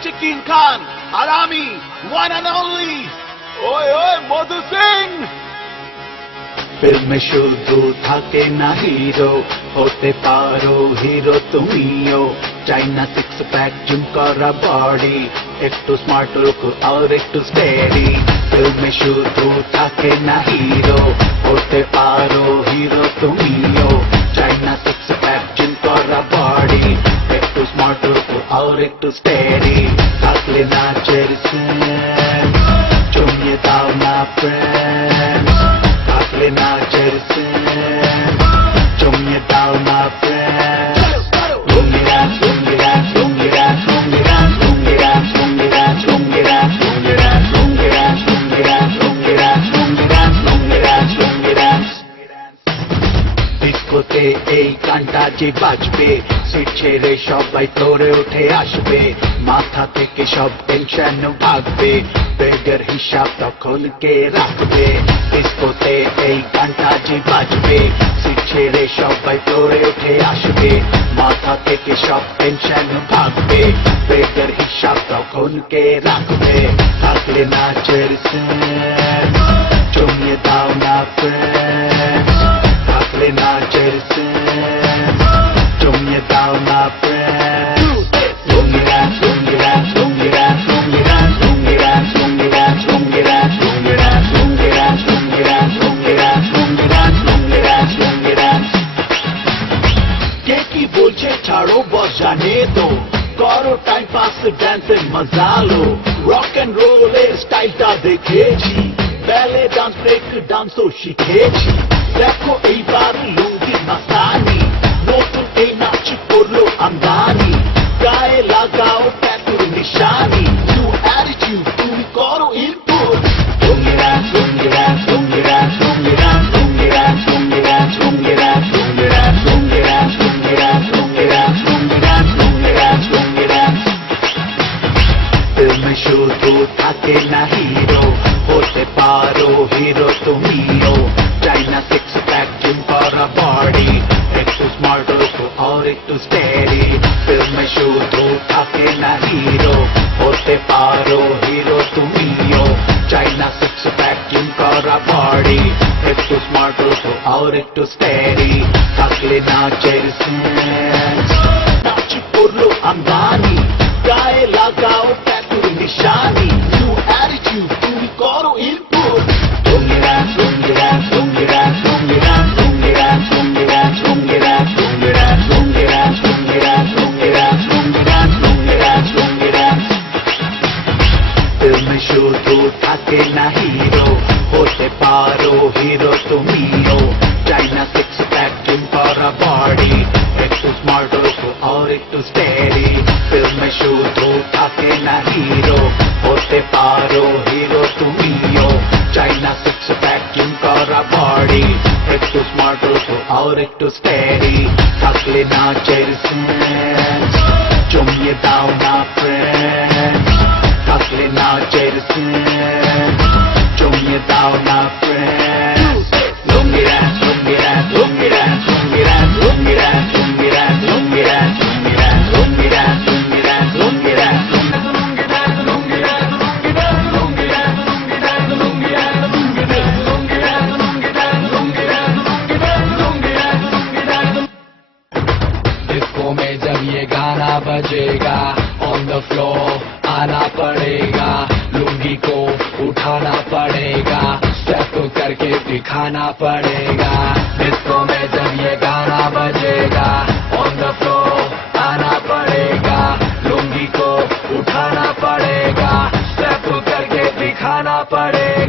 আছে কিং খান আর আমি one and only ওই মধু সিং। ফিল্মে শুধু থাকে না হিরো, হতে পারো হিরো তুমিও। চাইনা সিক্স প্যাক জিম করা বডি, একটু স্মার্ট লুক আর একটু স্টেডি। ফিল্মে শুধু থাকে না হিরো, হতে পারো হিরো তুমিও। চাইনা সিক্স প্যাক জিম করা বডি, একটু স্মার্ট লুক আর একটু স্টেডি। থাকলে নাচের সেন্স, জমিয়ে দাও না ফ্রেন্ড। থাকলে নাচের সেন্স, জমিয়ে দাও না ফ্রেন্ড। ডিস্কোতে এই গানটা যে বাজবে, সিট ছেড়ে সবাই তোরে উঠে আসবে। মাথা থেকে সব টেনশন ভাগবে, বেগের হিসাব তখন কে রাখবে। ডিস্কোতে এই গানটা যে বাজবে, সিট ছেড়ে সবাই তোরে উঠে আসবে। মাথা থেকে সব টেনশন ভাগবে, বেগের হিসাব তখন কে রাখবে। থাকলে নাচের সেন্স, জমিয়ে দাও না ফ্রেন্ড। থাকলে নাচের সেন্স, জমিয়ে দাও না ফ্রেন্ড। কে কি বলছে ছাড়ো বস জানে তো, করো টাইম পাস ড্যান্সের মজা লো। রক অ্যান্ড রোলের স্টাইলটা দেখেছি, ব্যালে ডান্স ব্রেক ডান্সও শিখেছি। দেখো এইবার লুঙ্গি মাস্তানি, নতুন এই নাচ করলো আমদানি। গায়ে লাগাও ট্যাটুর নিশানি, নিউ অ্যাটিটিউড তুমি করো ইনপুট। লুঙ্গিরা লুঙ্গিরা লুঙ্গিরা লুঙ্গিরা লুঙ্গিরা লুঙ্গিরা লুঙ্গিরা লুঙ্গিরা লুঙ্গিরা লুঙ্গিরা লুঙ্গিরা লুঙ্গিরা লুঙ্গিরা লুঙ্গিরা। ফিল্মে শুধু থাকে না হিরো, হতে পারো হিরো তুমিও। চাইনা সিক্স প্যাক জিম করা বডি, একটু স্মার্ট লুক আর একটু স্টেডি। ফিল্মে শুধু থাকে না হিরো, হতে পারো হিরো তুমিও। চাইনা সিক্স প্যাক জিম করা বডি, একটু স্মার্ট লুক আর একটু স্টেডি। থাকলে নাচের সেন্স, নাচ করলো আমদানি। গায়ে লাগাও ট্যাটুর নিশানি, নিউ অ্যাটিটিউড তুমি করো ইনপুট। লুঙ্গিরা লুঙ্গিরা লুঙ্গিরা লুঙ্গিরা লুঙ্গিরা লুঙ্গিরা লুঙ্গিরা লুঙ্গিরা লুঙ্গিরা লুঙ্গিরা লুঙ্গিরা লুঙ্গিরা লুঙ্গিরা লুঙ্গিরা। ফিল্মে শুধু থাকে না হিরো, হতে পারো হিরো তুমিও। চাইনা সিক্স প্যাক জিম করা বডি, একটু স্মার্ট লুক আর একটু স্টেডি। ফিল্মে শুধু থাকে না হিরো, হতে পারো হিরো তুমিও। চাইনা সিক্স প্যাক জিম করা বডি, একটু স্মার্ট লুক আর একটু স্টেডি। থাকলে নাচের সেন্স, জমিয়ে দাও না ফ্রেন্ড। থাকলে নাচের সেন্স, জমিয়ে দাও না ফ্রেন্ড। লুঙ্গিরা লুঙ্গিরা লুঙ্গিরা লুঙ্গিরা লুঙ্গিরা লুঙ্গিরা লুঙ্গিরা লুঙ্গিরা লুঙ্গিরা লুঙ্গিরা লুঙ্গিরা डिस्को में जब ये गाना बजेगा, ऑन द फ्लोर आना पड़ेगा। लुंगी को उठाना पड़ेगा, स्टेप करके दिखाना पड़ेगा। डिस्को में जब ये गाना बजेगा, ऑन द फ्लोर आना पड़ेगा। लुंगी को उठाना पड़ेगा, स्टेप करके दिखाना पड़ेगा।